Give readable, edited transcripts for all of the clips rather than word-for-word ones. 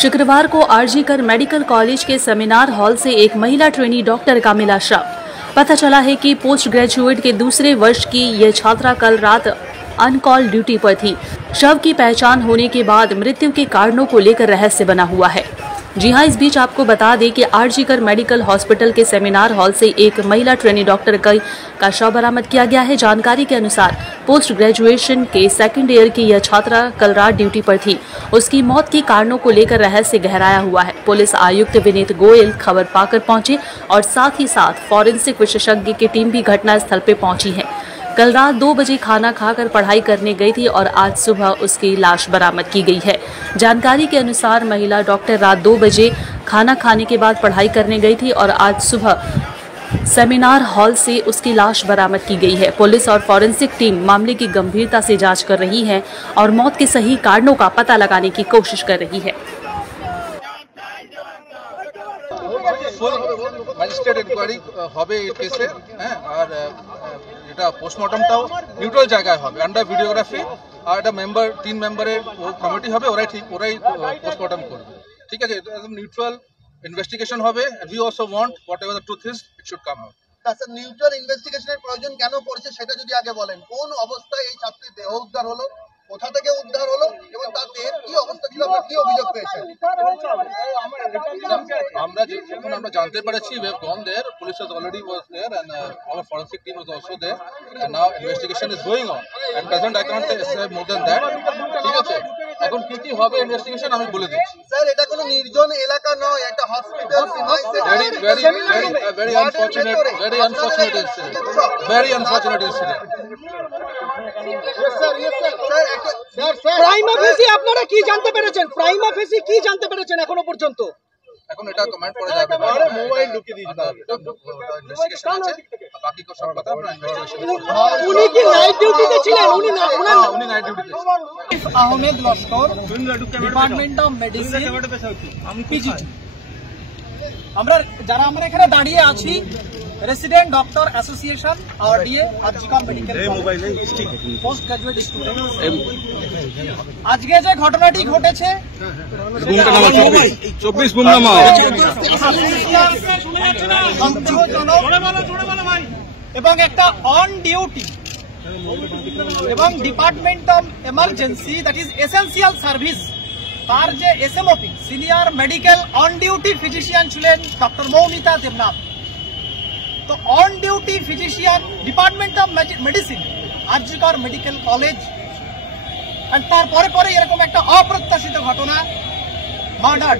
शुक्रवार को RG Kar medical college के सेमिनार हॉल से एक महिला ट्रेनी डॉक्टर का मिला शव। पता चला है कि पोस्ट ग्रेजुएट के दूसरे वर्ष की यह छात्रा कल रात अनकॉल ड्यूटी पर थी। शव की पहचान होने के बाद मृत्यु के कारणों को लेकर रहस्य बना हुआ है। जी हां, इस बीच आपको बता दें कि आरजीकर मेडिकल हॉस्पिटल के सेमिनार हॉल से एक महिला ट्रेनी डॉक्टर का शव बरामद किया गया है। जानकारी के अनुसार पोस्ट ग्रेजुएशन के सेकंड ईयर की यह छात्रा कल रात ड्यूटी पर थी। उसकी मौत के कारणों को लेकर रहस्य गहराया हुआ है। पुलिस आयुक्त विनीत गोयल खबर पाकर पहुंचे और साथ ही साथ फॉरेंसिक विशेषज्ञ की टीम भी घटनास्थल पर पहुंची है। कल रात 2 बजे खाना खाकर पढ़ाई करने गई थी और आज सुबह उसकी लाश बरामद की गई है। जानकारी के अनुसार महिला डॉक्टर रात 2 बजे खाना खाने के बाद पढ़ाई करने गई थी और आज सुबह सेमिनार हॉल से उसकी लाश बरामद की गई है। पुलिस और फॉरेंसिक टीम मामले की गंभीरता से जांच कर रही है और मौत के सही कारणों का पता लगाने की कोशिश कर रही है। ম্যাজিস্ট্রেট ইনকোয়ারি হবে এই কেসে, আর এটা পোস্টমর্টমটাও নিউট্রাল জায়গায় হবে, আন্ডার ভিডিওগ্রাফি, আর এটা মেম্বার 3 মেম্বারের কমিটি হবে, ওরাই পোস্টমর্টম করবে। ঠিক আছে, এটা একদম নিউট্রাল ইনভেস্টিগেশন হবে। We also want whatever the truth is it should come out. তাছাড়া নিউট্রাল ইনভেস্টিগেশনের প্রয়োজন কেন পড়ছে সেটা যদি আগে বলেন। কোন অবস্থায় এই ছাত্রীর দেহ উদ্ধার হলো, কোথা থেকে উদ্ধার হলো এবং তার দেহের কি অবস্থা ছিল, আপনারা কি অভিযোগ পেয়েছেন? আমরা জানতে পেরেছি, we have gone there, police has already was there and our forensic team was also there and now investigation is going on. At present I can't say more than that. ঠিক আছে, এখন কি হবে ইনভেস্টিগেশন আমি বলে দিচ্ছি। Sir, এটা কোনো নির্জন এলাকা নয়, এটা হসপিটাল প্রিমাইসে। very unfortunate incident. Very unfortunate incident. Prima facie আপনারা কি জানতে পেরেছেন? প্রাইমা ফেসি কি জানতে পেরেছেন এখনো পর্যন্ত? এখন এটা কমেন্ট করা যাবে না। আরে মোবাইল ঢুকিয়ে দিয়েছিলাম, ইনভেস্টিগেশন আছে, বাকি সব কথা আমরা ইনভেস্টিগেশন করব। উনি কি নাইট ডিউটিতে ছিলেন? উনি নাইট ডিউটিতে ছিলেন। Ahmed Laskar, department of medicine, PGT. আমরা এখানে দাঁড়িয়ে আছি resident doctor association RDA RG Kar medical post graduate student. আজকে যে ঘটনাটি ঘটেছে এবং একটা অন ডিউটি এবং department of emergency that is essential service, তার যে SMOP senior medical on duty physician ছিলেন ডক্টর মৌমিতা দেবনাথ। তো on duty physician department of medicine RG Kar medical college, আর তারপরে এরকম একটা অপ্রত্যাশিত ঘটনা, মার্ডার,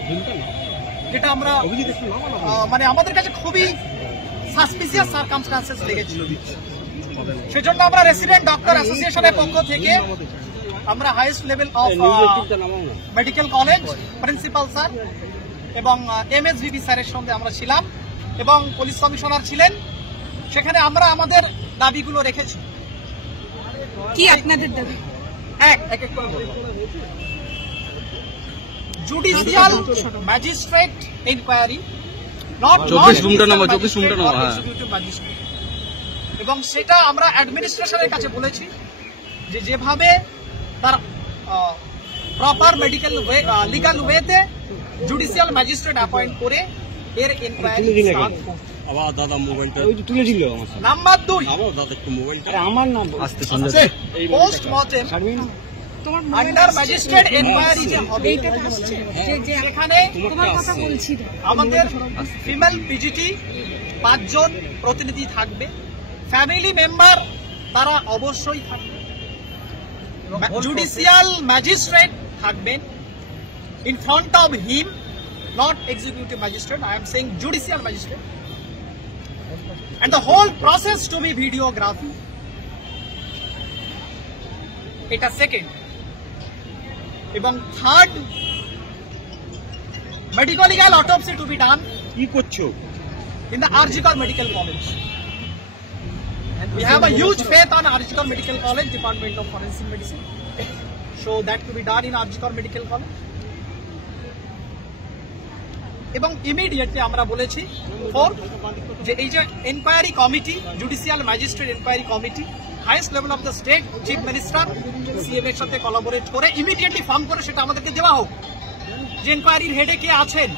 যেটা আমরা আমাদের কাছে খুবই সাসপিসিয়াস সার্কামস্টান্সেস লেগেছিল। সেজন্য আমরা রেসিডেন্ট ডক্টর অ্যাসোসিয়েশনের পক্ষ থেকে আমরা highest level of medical college principal sir এবং এমএসভিপি স্যারের সঙ্গে আমরা ছিলাম এবং পুলিশ কমিশনার ছিলেন। সেখানে আমরা আমাদের দাবিগুলো রেখেছি। কি আপনাদের দাবি? এক করে জুডিশিয়াল ম্যাজিস্ট্রেট ইনকোয়ারি, এবং সেটা আমরা অ্যাডমিনিস্ট্রেশনের কাছে বলেছি যে যেভাবে তার প্রপার মেডিকেল লিগাল ওয়েতে জুডিশিয়াল ম্যাজিস্ট্রেট অ্যাপয়েন্ট করে এর inquiry number 2 postmortem under magistrate inquiry যে হবে, সেখানে আমাদের ফিমেল পিজিটি 5 জন প্রতিনিধি থাকবে, ফ্যামিলি মেম্বার তারা অবশ্যই থাকবে, জুডিশিয়াল ম্যাজিস্ট্রেট থাকবেন in front of him, not executive magistrate, I am saying judicial magistrate, and the whole process to be videographed. It is second. এবং third, medical legal autopsy to be done in the Arjikar Medical College. We have a huge faith on Arjikar Medical College, Department of Forensic Medicine, so that to be done in Arjikar Medical College. এবং immediately আমরা বলেছি যে এই যে enquiry committee, judicial magistrate enquiry committee, highest level of the state, chief minister, CM এর সাথে collaborate করে immediately form করে সেটা আমাদেরকে দেওয়া হোক। যে ইনকোয়ারির হেডে কে আছেন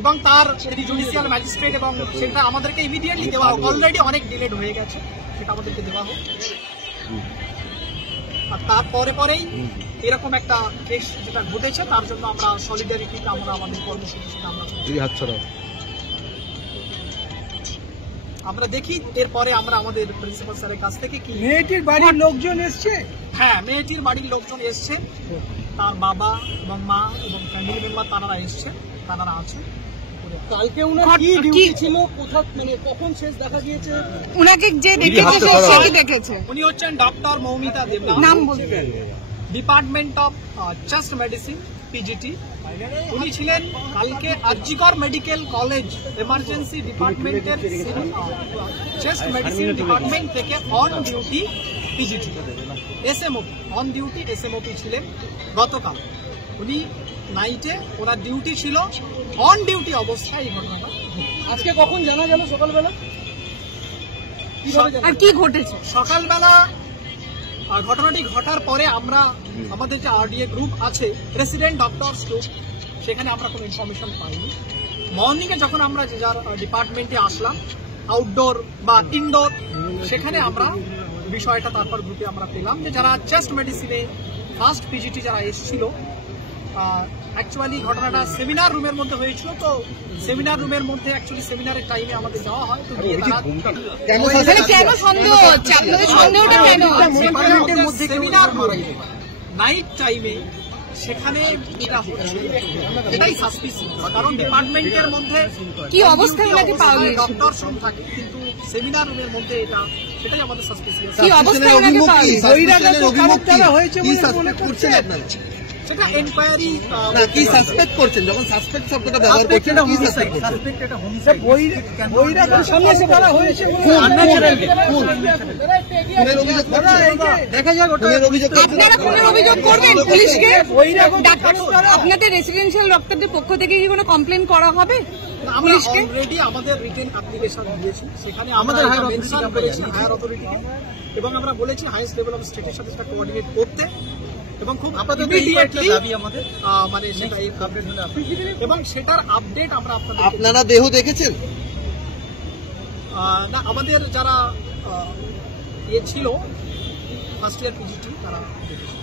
এবং তার জুডিশিয়াল ম্যাজিস্ট্রেট, এবং সেটা আমাদেরকে ইমিডিয়েটলি দেওয়া হোক। অলরেডি অনেক ডিলেড হয়ে গেছে, সেটা আমাদেরকে দেওয়া হোক। আর তারপরে পরেই এরকম একটা কেস যেটা ঘটেছে তার জন্য আমরা সলিডারিটিতে আমরা আমাদের কর্মসূচি সেটা আমরা দেখি। এরপরে আমরা আমাদের প্রিন্সিপাল স্যারের কাছ থেকে কি মেয়েটির বাড়ির লোকজন এসছে, হ্যাঁ মেয়েটির বাড়ির লোকজন এসছে, তার বাবা এবং মা এবং ফ্যামিলি মেম্বার তারা এসছে, তারা আছে। কালকে উনার কি ডিউটি ছিল, কোথা মানে কখন শেষ দেখা গিয়েছে? উনাকে যে দেখেছে সে কি দেখেছে? উনি হচ্ছেন ডক্টর মৌমিতা দেবনাথ, নাম বলবেন? Department of chest medicine PGT. উনি ছিলেন কালকে আরজিকর মেডিকেল কলেজ এমার্জেন্সি ডিপার্টমেন্টের চেস্ট মেডিসিন ডিপার্টমেন্ট থেকে on duty PGT SMOP, on duty SMOP ছিলেন গতকাল। উনি নাইটে ওনার ডিউটি ছিল, অন ডিউটি অবস্থায় এই ঘটনাটা। আজকে কখন জানা গেল সকালবেলা? আর কি ঘটেছে সকালবেলা ঘটনাটি ঘটার পরে আমরা আমাদের যে আরডিএ গ্রুপ আছে প্রেসিডেন্ট ডক্টরস গ্রুপ, সেখানে আমরা কোনো ইনফরমেশন পাইনি। মর্নিংয়ে যখন আমরা যে যার ডিপার্টমেন্টে আসলাম, আউটডোর বা ইনডোর, সেখানে আমরা বিষয়টা তারপর গ্রুপে আমরা পেলাম যে যারা চেস্ট মেডিসিনে ফার্স্ট পিজিটি যারা এসেছিল, অ্যাকচুয়ালি ঘটনাটা সেমিনার রুমের মধ্যে হয়েছিল। তো সেমিনার রুমের মধ্যে অ্যাকচুয়ালি সেমিনারের টাইমে আমাদের যাওয়া হয়, তো গিয়ে তারা কেন সন্দেহ হচ্ছে? আপনাদের সন্দেহটা কেন? সেমিনার নাইট টাইমে সেখানে এটা হচ্ছে, এটাই সাসপিসিয়াস। কারণ ডিপার্টমেন্টের মধ্যে কি অবস্থায় ওনাকে পাওয়া গেছে? ডক্টর সব থাকে, কিন্তু সেমিনার রুমের মধ্যে এটা, সেটাই আমাদের সাসপিসিয়াস। কি অবস্থায় ওনাকে পাওয়া গেছে? হয়েছে বলে মনে করছেন আপনারা? সেটা এনকোয়ারি কি সাসপেক্ট করছেন? যখন সাসপেক্ট শব্দটা ব্যবহার করছেন, কি সাসপেক্ট করছেন? সাসপেক্ট এটা হোমিসাইড। বহিরাগত সন্ন্যাসী করা হয়েছে বলে দেখা যায়। আপনারা কোনো অভিযোগ করবেন পুলিশকে? আপনাদের রেসিডেন্সিয়াল ডক্টরদের পক্ষ থেকে কি কোনো কমপ্লেন করা হবে আমরা অলরেডি আমাদের রিটেন অ্যাপ্লিকেশন দিয়েছি, সেখানে আমাদের মেনশন করেছি হায়ার অথরিটি, এবং আমরা বলেছি হাইয়েস্ট লেভেল অফ স্টেটের সাথে সেটা কোঅর্ডিনেট করতে, এবং খুব ইমিডিয়েটলি মানে সেটা আপডেট হলে এবং সেটার আপডেট আমরা আপনারা দেহ দেখেছেন? না, আমাদের যারা ইয়ে ছিল ফার্স্ট ইয়ার পিজিটি তারা দেখেছে।